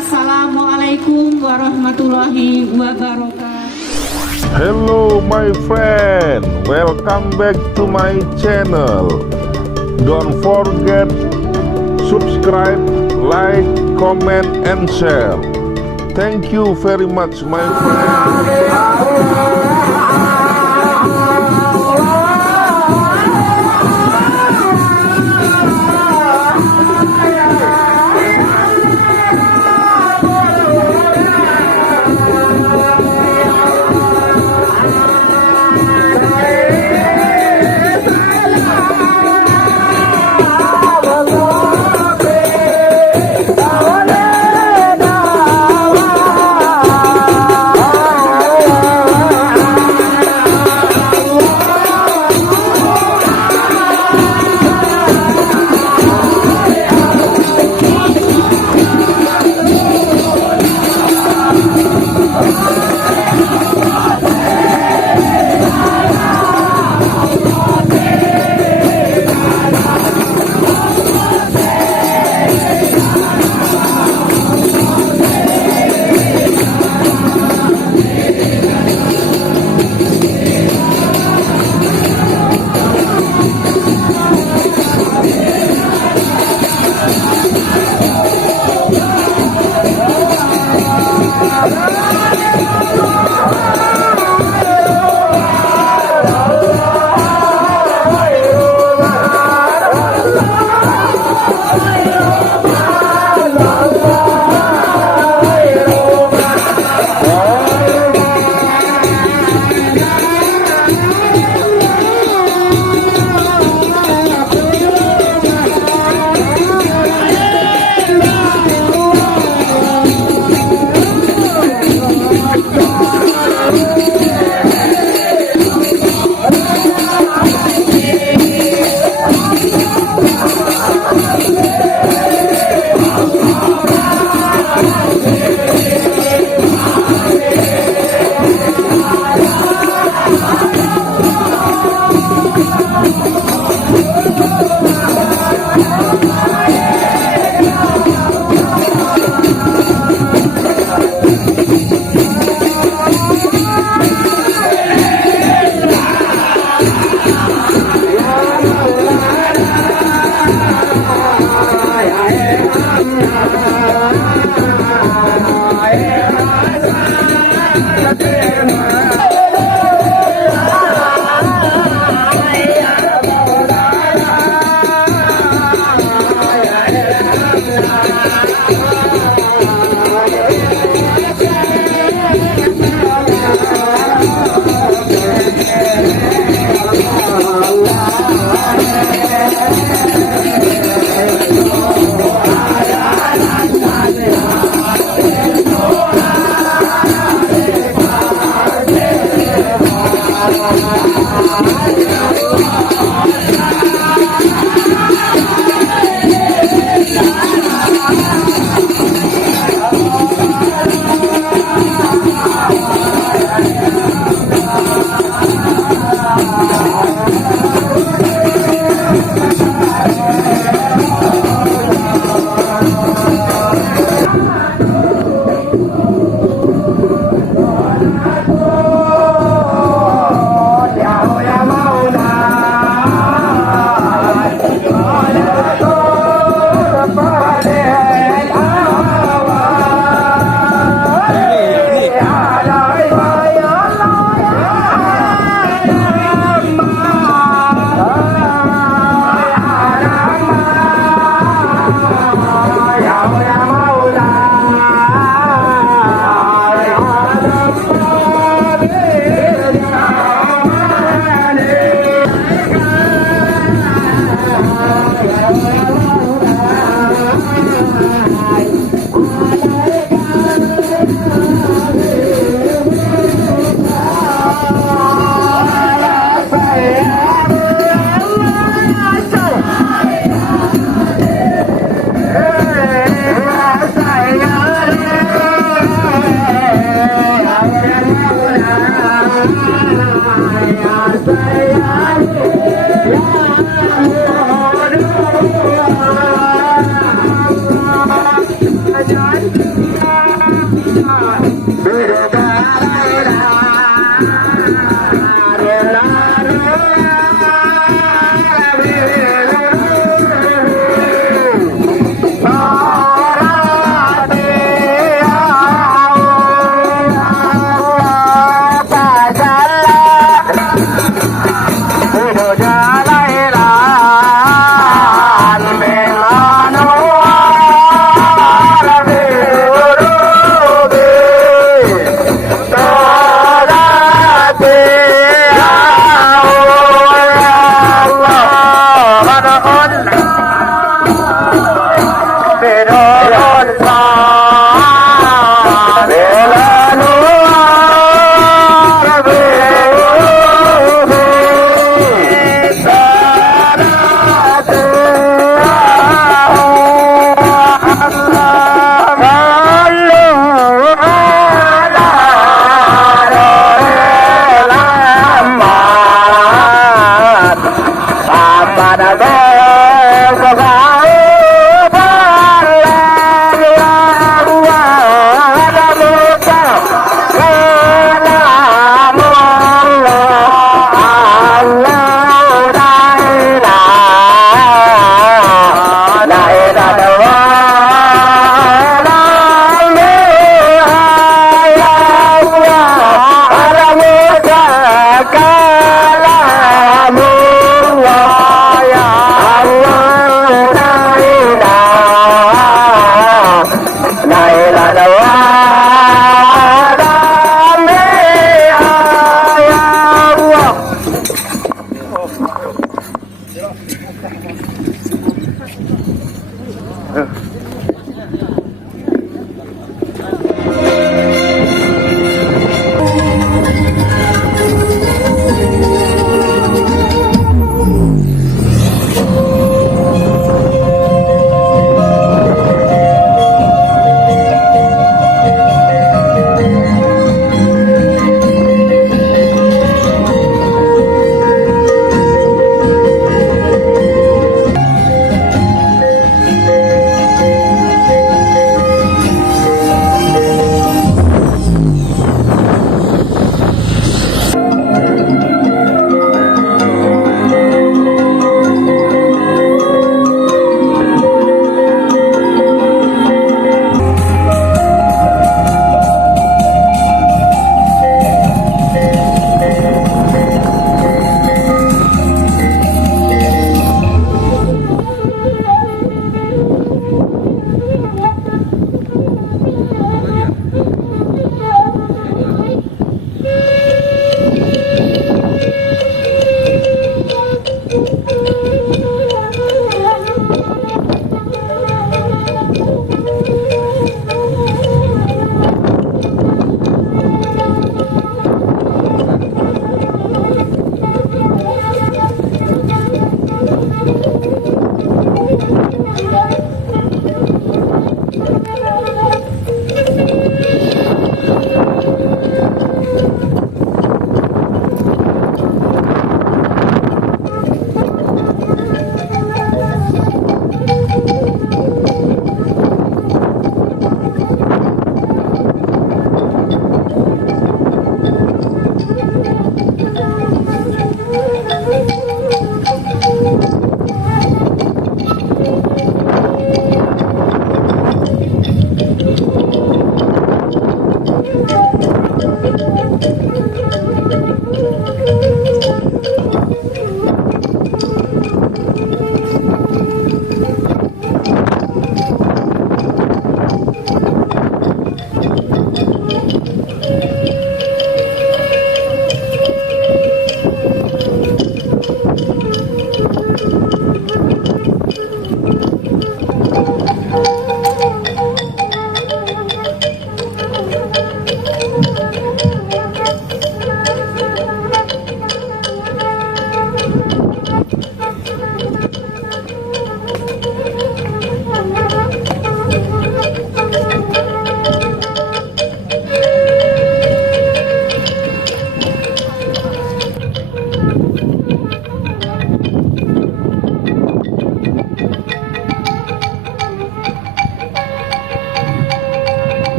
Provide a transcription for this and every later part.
Assalamualaikum warahmatullahi wabarakatuh. Hello my friend, welcome back to my channel. Don't forget subscribe, like, comment and share. Thank you very much my friend.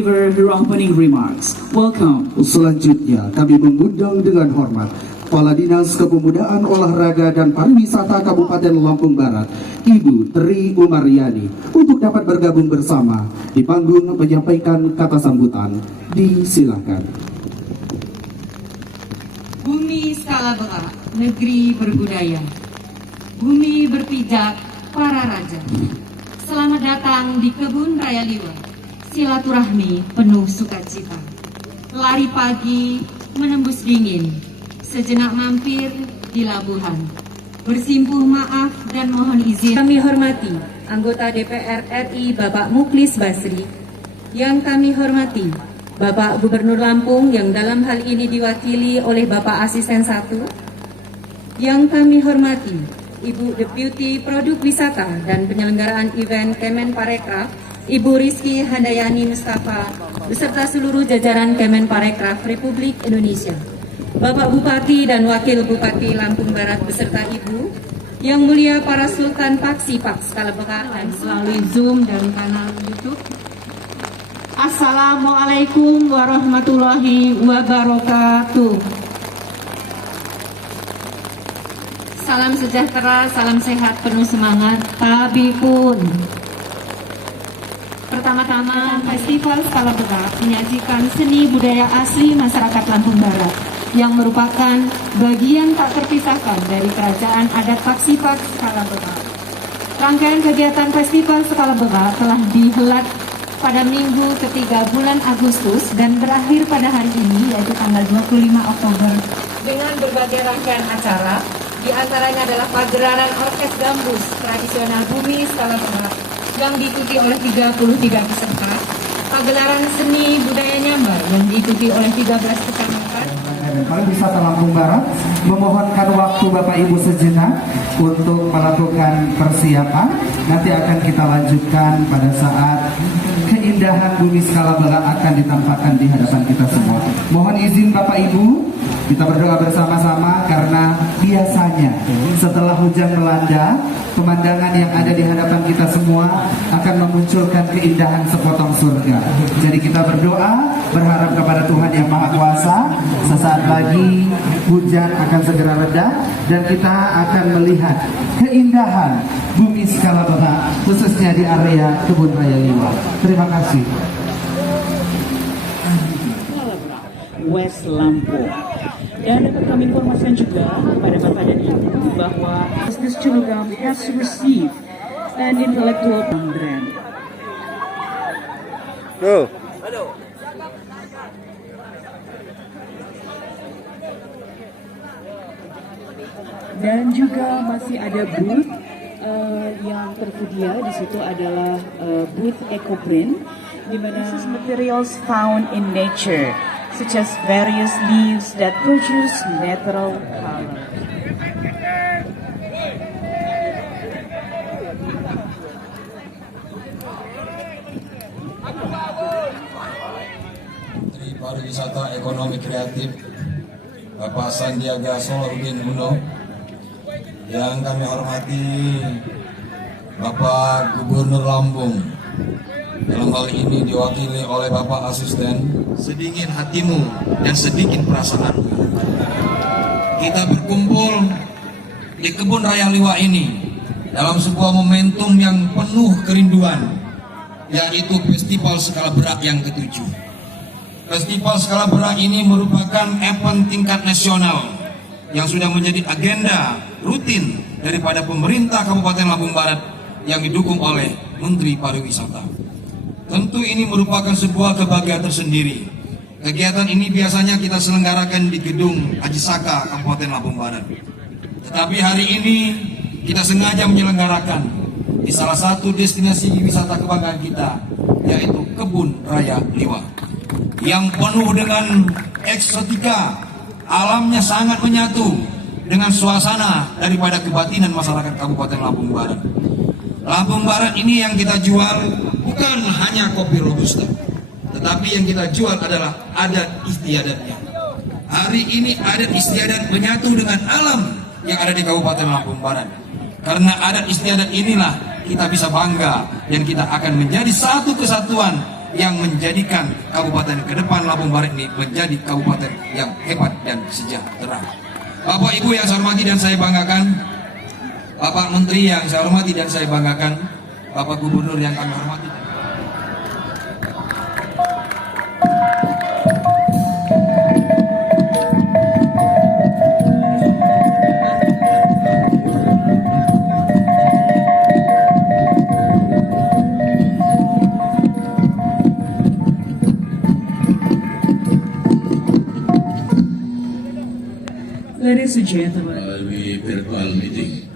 deliver her opening remarks. Welcome. Selanjutnya kami mengundang dengan hormat Kepala Dinas Kepemudaan, Olahraga dan Pariwisata Kabupaten Lampung Barat, Ibu Tri Umaryani, untuk dapat bergabung bersama di panggung menyampaikan kata sambutan. Disilakan. Bumi skala beka, negeri berbudaya. Bumi berpijak, para raja. Selamat datang di Kebun Raya Liwa. Silaturahmi penuh sukacita. Lari pagi menembus dingin. Sejenak mampir di Labuhan. Bersimpuh maaf dan mohon izin. Kami hormati anggota DPR RI Bapak Muklis Basri. Yang kami hormati Bapak Gubernur Lampung yang dalam hal ini diwakili oleh Bapak Asisten 1. Yang kami hormati Ibu Deputi Produk Wisata dan Penyelenggaraan Event Kemenparekraf, Ibu Rizky Handayani Mustafa, beserta seluruh jajaran Kemenparekraf Republik Indonesia. Bapak Bupati dan Wakil Bupati Lampung Barat beserta Ibu, yang mulia para Sultan Paksi Kalabeka dan melalui Zoom dan kanal YouTube. Assalamualaikum warahmatullahi wabarakatuh. Salam sejahtera, salam sehat, penuh semangat, Tabipun. Pertama-tama, Festival Skala Beka menyajikan seni budaya asli masyarakat Lampung Barat yang merupakan bagian tak terpisahkan dari Kerajaan Adat Paksi Skala Beka. Rangkaian kegiatan Festival Skala Beka telah dihelat pada minggu ketiga bulan Agustus dan berakhir pada hari ini, yaitu tanggal 25 Oktober, dengan berbagai rangkaian acara. Di antaranya adalah pagelaran orkes gambus tradisional Bumi Skala Beka yang diikuti oleh 33 peserta, pagelaran seni budaya Nyambar yang diikuti oleh 13 kecamatan. Pariwisata Lampung Barat memohonkan waktu Bapak Ibu sejenak untuk melakukan persiapan. Nanti akan kita lanjutkan pada saat keindahan Bumi Skala Beka akan ditampakkan di hadapan kita semua. Mohon izin Bapak Ibu, kita berdoa bersama-sama karena biasanya setelah hujan melanda, pemandangan yang ada di hadapan kita semua akan memunculkan keindahan sepotong surga. Jadi kita berdoa, berharap kepada Tuhan Yang Maha Kuasa, sesaat lagi hujan akan segera reda dan kita akan melihat keindahan Bumi Skala Beka khususnya di area Kebun Raya Liwa. Terima kasih. West Lampung. Dan dapat kami informasikan juga kepada Bapak dan Ibu bahwa Business Cilugam has received an intellectual grant. Dan juga masih ada booth yang tersedia di situ adalah booth EcoPrint, di mana this is materials found in nature, such as various leaves that produce natural color. Menteri Pariwisata Ekonomi Kreatif Bapak Sandiaga Salahuddin Uno, yang kami hormati Bapak Gubernur Lampung, dalam hal ini diwakili oleh Bapak Asisten. Sedingin hatimu dan sedikit perasaanmu, kita berkumpul di Kebun Raya Liwa ini dalam sebuah momentum yang penuh kerinduan, yaitu Festival Skala Berak yang ke-7. Festival Skala Berak ini merupakan event tingkat nasional yang sudah menjadi agenda rutin daripada pemerintah Kabupaten Lampung Barat yang didukung oleh Menteri Pariwisata. Tentu ini merupakan sebuah kebahagiaan tersendiri. Kegiatan ini biasanya kita selenggarakan di Gedung Haji Saka, Kabupaten Lampung Barat. Tetapi hari ini kita sengaja menyelenggarakan di salah satu destinasi wisata kebanggaan kita, yaitu Kebun Raya Liwa, yang penuh dengan eksotika, alamnya sangat menyatu dengan suasana daripada kebatinan masyarakat Kabupaten Lampung Barat. Lampung Barat ini yang kita jual bukan hanya kopi robusta, tetapi yang kita jual adalah adat istiadatnya. Hari ini adat istiadat menyatu dengan alam yang ada di Kabupaten Lampung Barat. Karena adat istiadat inilah kita bisa bangga dan kita akan menjadi satu kesatuan yang menjadikan Kabupaten ke depan Lampung Barat ini menjadi kabupaten yang hebat dan sejahtera. Bapak Ibu yang saya hormati dan saya banggakan, Bapak Menteri yang saya hormati dan saya banggakan, Bapak Gubernur yang kami hormati. Ladies and gentlemen, melalui virtual meeting.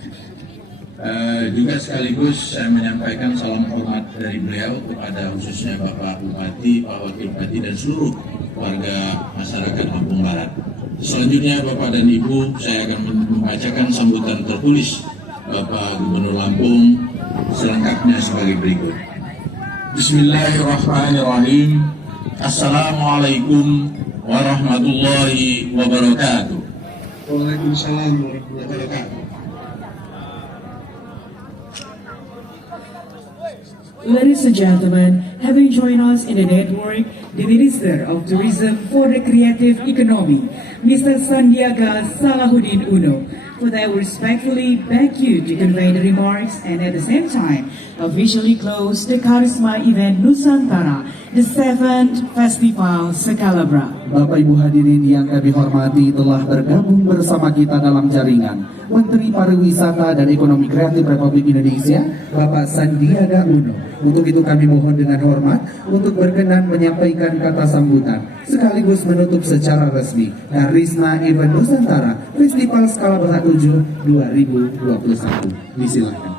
Juga sekaligus saya menyampaikan salam hormat dari beliau kepada khususnya Bapak Bupati, Pak Wakil Bupati dan seluruh warga masyarakat Lampung Barat. Selanjutnya Bapak dan Ibu, saya akan membacakan sambutan tertulis Bapak Gubernur Lampung selengkapnya sebagai berikut. Bismillahirrahmanirrahim. Assalamualaikum warahmatullahi wabarakatuh. Waalaikumsalam warahmatullahi wabarakatuh. Ladies and gentlemen, having joined us in the network, the Minister of Tourism for the Creative Economy, Mr. Sandiaga Salahuddin Uno, would I respectfully beg you to convey the remarks and at the same time officially close the Karisma event Nusantara, the 7th Festival Sekalabra. Bapak Ibu hadirin yang kami hormati, telah bergabung bersama kita dalam jaringan Menteri Pariwisata dan Ekonomi Kreatif Republik Indonesia, Bapak Sandiaga Uno. Untuk itu kami mohon dengan hormat untuk berkenan menyampaikan kata sambutan sekaligus menutup secara resmi Karisma Event Nusantara Festival Skala Bahak 7 2021. Disilakan.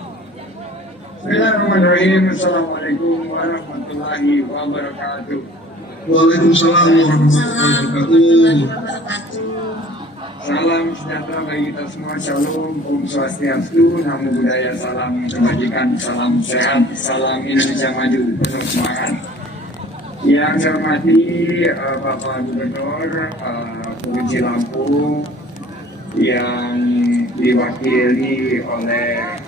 Bismillahirrahmanirrahim. Assalamualaikum warahmatullahi wabarakatuh. Waalaikumsalam warahmatullahi wabarakatuh. Salam sejahtera bagi kita semua. Shalom, Om Swastiastu, Namo Buddhaya, salam kebajikan, salam sehat, salam Indonesia maju, penuh semangat. Yang saya hormati Bapak Gubernur Provinsi Lampung yang diwakili oleh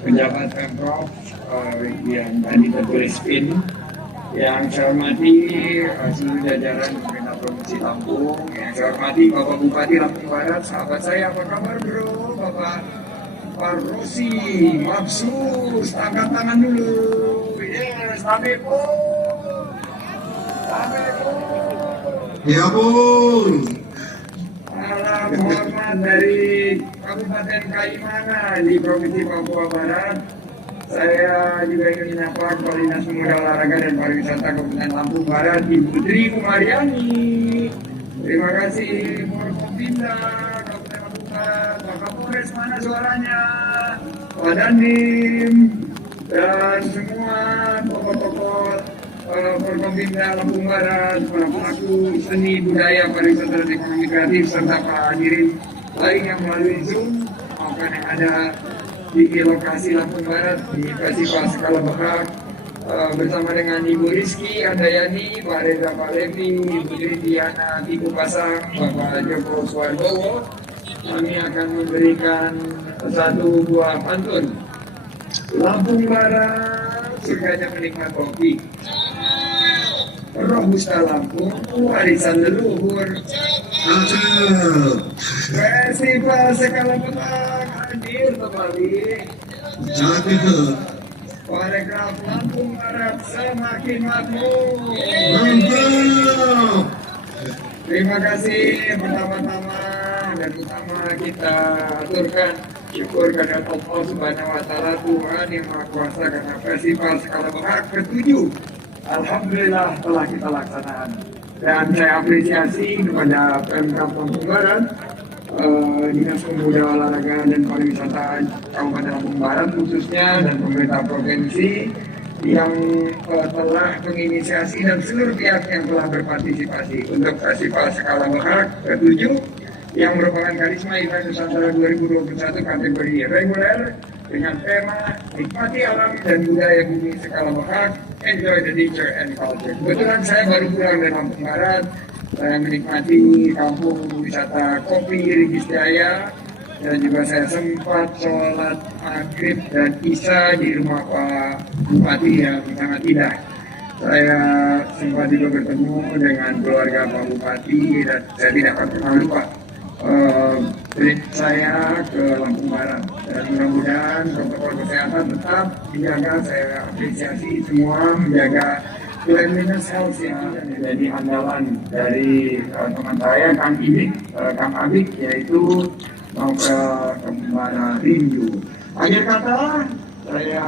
pejabat Pemprov yang tadi tertulis PIN. Yang saya hormati seluruh jajaran pemerintah Provinsi Lampung, yang saya hormati Bapak Bupati Lampung Barat, sahabat saya, apa kabar bro? Bapak Parrosi, Mabsus, angkat tangan dulu. Yes, Tamepo. Ya bun. Salam hormat dari Kabupaten Kaimana di Provinsi Papua Barat. Saya juga ingin menyapa Kepala Dinas Pemuda Olahraga dan Pariwisata Kabupaten Lampung Barat, Ibu Tri Umariani. Terima kasih Forkopimda Kabupaten Lampung Barat, Pak Kapolres mana suaranya, Pak Dandim, dan semua tokoh-tokoh Forkopimda Lampung Barat, para pelaku seni budaya pariwisata dan ekonomi kreatif serta para hadirin lain yang melalui Zoom maupun yang ada di lokasi Lampung Barat di Festival Skala Bahak bersama dengan Ibu Rizky Andayani, Pak Reza Pak Levi, Ibu Diana Tiku Pasang, Bapak Joko Suwardowo. Kami akan memberikan satu buah pantun. Lampung Barat, surganya menikmat kopi. Robusta Lampung, warisan leluhur. Festival Skala Bahak hadir kembali. Parekraf Lampung Barat semakin makmur. Terima kasih pertama-tama dan utama kita aturkan syukur kepada Allah Subhanahu wa Ta'ala, Tuhan yang Maha Kuasa, karena Festival Skala Bahak ke-7 alhamdulillah telah kita laksanakan. Dan saya apresiasi kepada Pemkab Lampung Barat, Dinas Pemuda Olahraga dan Pariwisata Kabupaten Lampung Barat khususnya, dan pemerintah provinsi yang telah menginisiasi dan seluruh pihak yang telah berpartisipasi untuk Festival Skala Bahak ke-7 yang merupakan Karisma Event Nusantara 2021 kategori reguler dengan tema Nikmati Alam dan Budaya Bumi Skala Bahak, Enjoy the Nature and Culture. Kebetulan saya baru pulang dari Lampung Barat. Saya menikmati kampung wisata kopi Rigis Jaya, dan juga saya sempat sholat maghrib dan isya di rumah Pak Bupati yang sangat indah. Saya sempat juga bertemu dengan keluarga Pak Bupati dan saya tidak akan pernah lupa trip saya ke Lampung Barat. Dan mudah-mudahan protokol kesehatan tetap dijaga. Saya apresiasi semua menjaga cleanliness health yang menjadi andalan dari teman saya Kang Abik, yaitu mau ke Kembara Rindu. Akhir kata, saya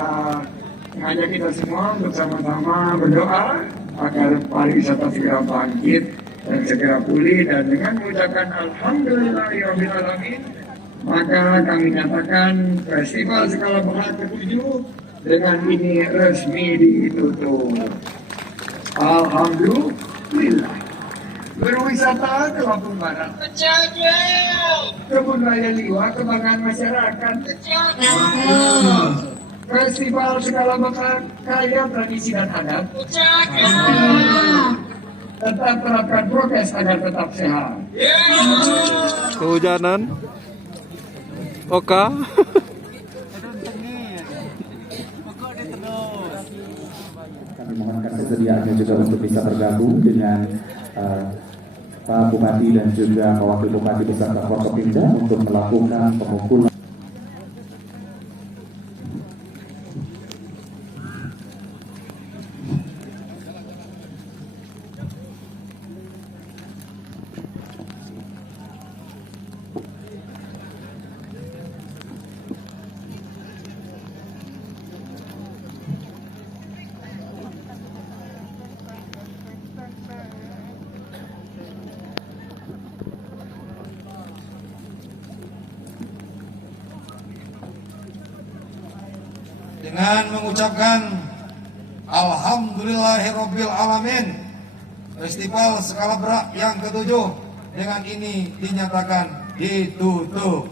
mengajak kita semua untuk sama-sama berdoa agar pariwisata segera bangkit dan segera pulih, dan dengan mengucapkan Alhamdulillahirabbil alamin, maka kami nyatakan Festival Skala Bahak ke-7 dengan ini resmi ditutup. Alhamdulillah. Berwisata ke Lampung Barat. Kebun Raya Liwa, kebanggaan masyarakat. Festival Skala Bahak kaya tradisi dan adat. tetap terapkan prokes agar tetap sehat. Kehujanan. Oka. Kami mohonkan kesediaannya juga untuk bisa bergabung dengan Pak Bupati dan juga Pak Wakil Bupati beserta Forkopimda untuk melakukan pengumpulan. Dengan mengucapkan Alhamdulillahirabbil alamin, festival skala berak yang ke-7 dengan ini dinyatakan ditutup.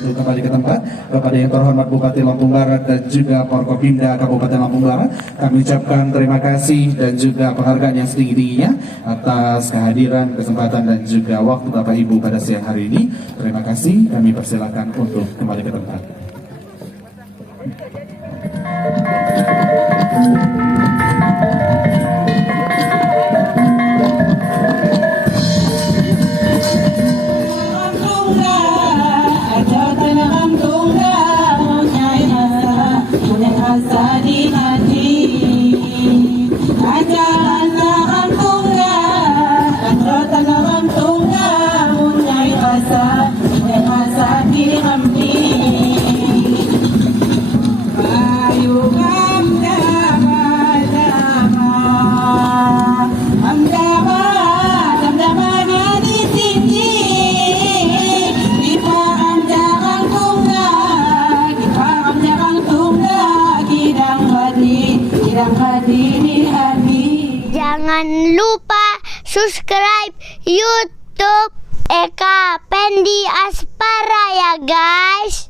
Untuk kembali ke tempat, kepada yang terhormat Bupati Lampung Barat dan juga Forkopimda Kabupaten Lampung Barat, kami ucapkan terima kasih dan juga penghargaan yang setinggi-tingginya atas kehadiran, kesempatan dan juga waktu Bapak Ibu pada siang hari ini. Terima kasih, kami persilakan untuk kembali ke tempat. Jangan lupa subscribe YouTube Eka Pendi Aspara ya guys.